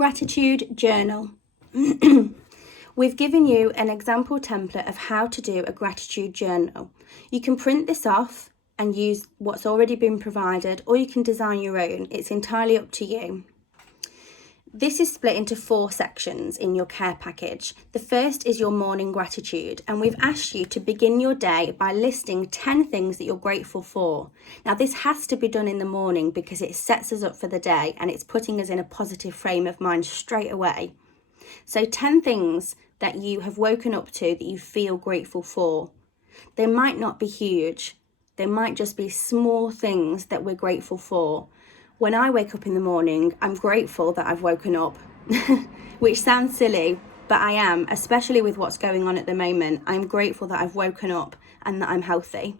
Gratitude journal. We've given you an example template of how to do a gratitude journal. You can print this off and use what's already been provided, or you can design your own. It's entirely up to you. This is split into 4 sections in your care package. The first is your morning gratitude, and we've asked you to begin your day by listing 10 things that you're grateful for. Now, this has to be done in the morning because it sets us up for the day and it's putting us in a positive frame of mind straight away. So 10 things that you have woken up to that you feel grateful for. They might not be huge. They might just be small things that we're grateful for. When I wake up in the morning, I'm grateful that I've woken up, which sounds silly, but I am, especially with what's going on at the moment. I'm grateful that I've woken up and that I'm healthy.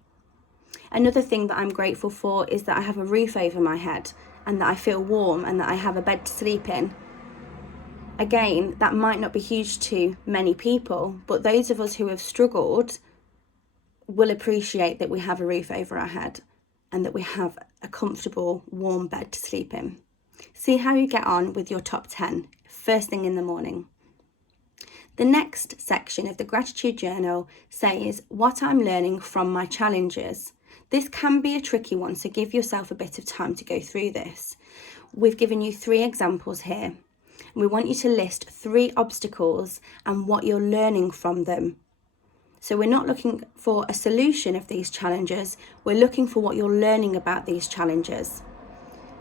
Another thing that I'm grateful for is that I have a roof over my head and that I feel warm and that I have a bed to sleep in. Again, that might not be huge to many people, but those of us who have struggled will appreciate that we have a roof over our head and that we have a comfortable, warm bed to sleep in. See how you get on with your top 10 first thing in the morning. The next section of the gratitude journal says what I'm learning from my challenges. This can be a tricky one, so give yourself a bit of time to go through this. We've given you 3 examples here. We want you to list 3 obstacles and what you're learning from them. So we're not looking for a solution of these challenges, we're looking for what you're learning about these challenges.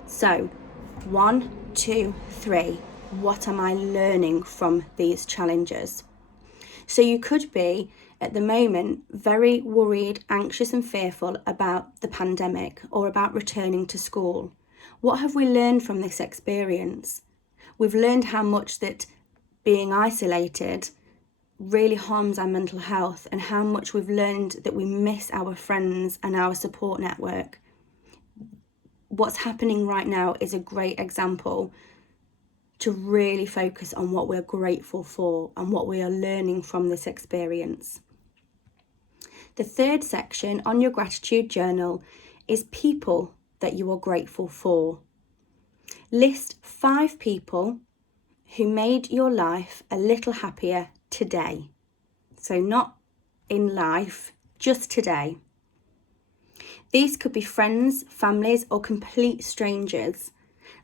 So 1, 2, 3, what am I learning from these challenges? So you could be, at the moment, very worried, anxious and fearful about the pandemic or about returning to school. What have we learned from this experience? We've learned how much that being isolated really harms our mental health and how much we've learned that we miss our friends and our support network. What's happening right now is a great example to really focus on what we're grateful for and what we are learning from this experience. The third section on your gratitude journal is people that you are grateful for. List 5 people who made your life a little happier today. So not in life, just today. These could be friends, families, or complete strangers.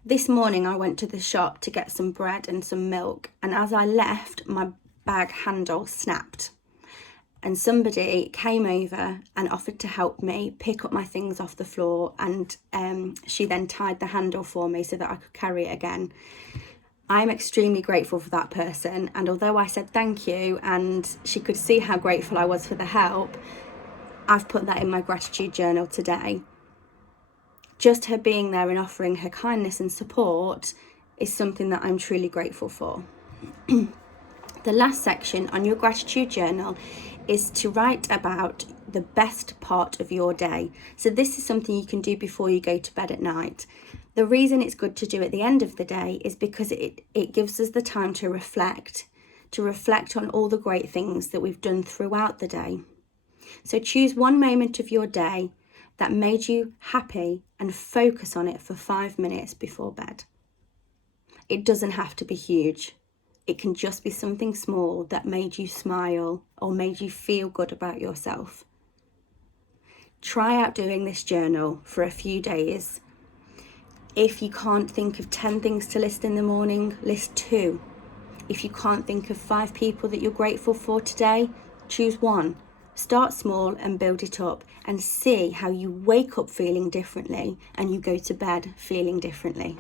This morning I went to the shop to get some bread and some milk, and as I left, my bag handle snapped. And somebody came over and offered to help me pick up my things off the floor, and she then tied the handle for me so that I could carry it again. I'm extremely grateful for that person, and although I said thank you and she could see how grateful I was for the help, I've put that in my gratitude journal today. Just her being there and offering her kindness and support is something that I'm truly grateful for. The last section on your gratitude journal is to write about the best part of your day. So this is something you can do before you go to bed at night. The reason it's good to do at the end of the day is because it gives us the time to reflect on all the great things that we've done throughout the day. So choose one moment of your day that made you happy and focus on it for 5 minutes before bed. It doesn't have to be huge. It can just be something small that made you smile or made you feel good about yourself. Try out doing this journal for a few days. If you can't think of 10 things to list in the morning, list 2. If you can't think of 5 people that you're grateful for today, choose 1. Start small and build it up, and see how you wake up feeling differently and you go to bed feeling differently.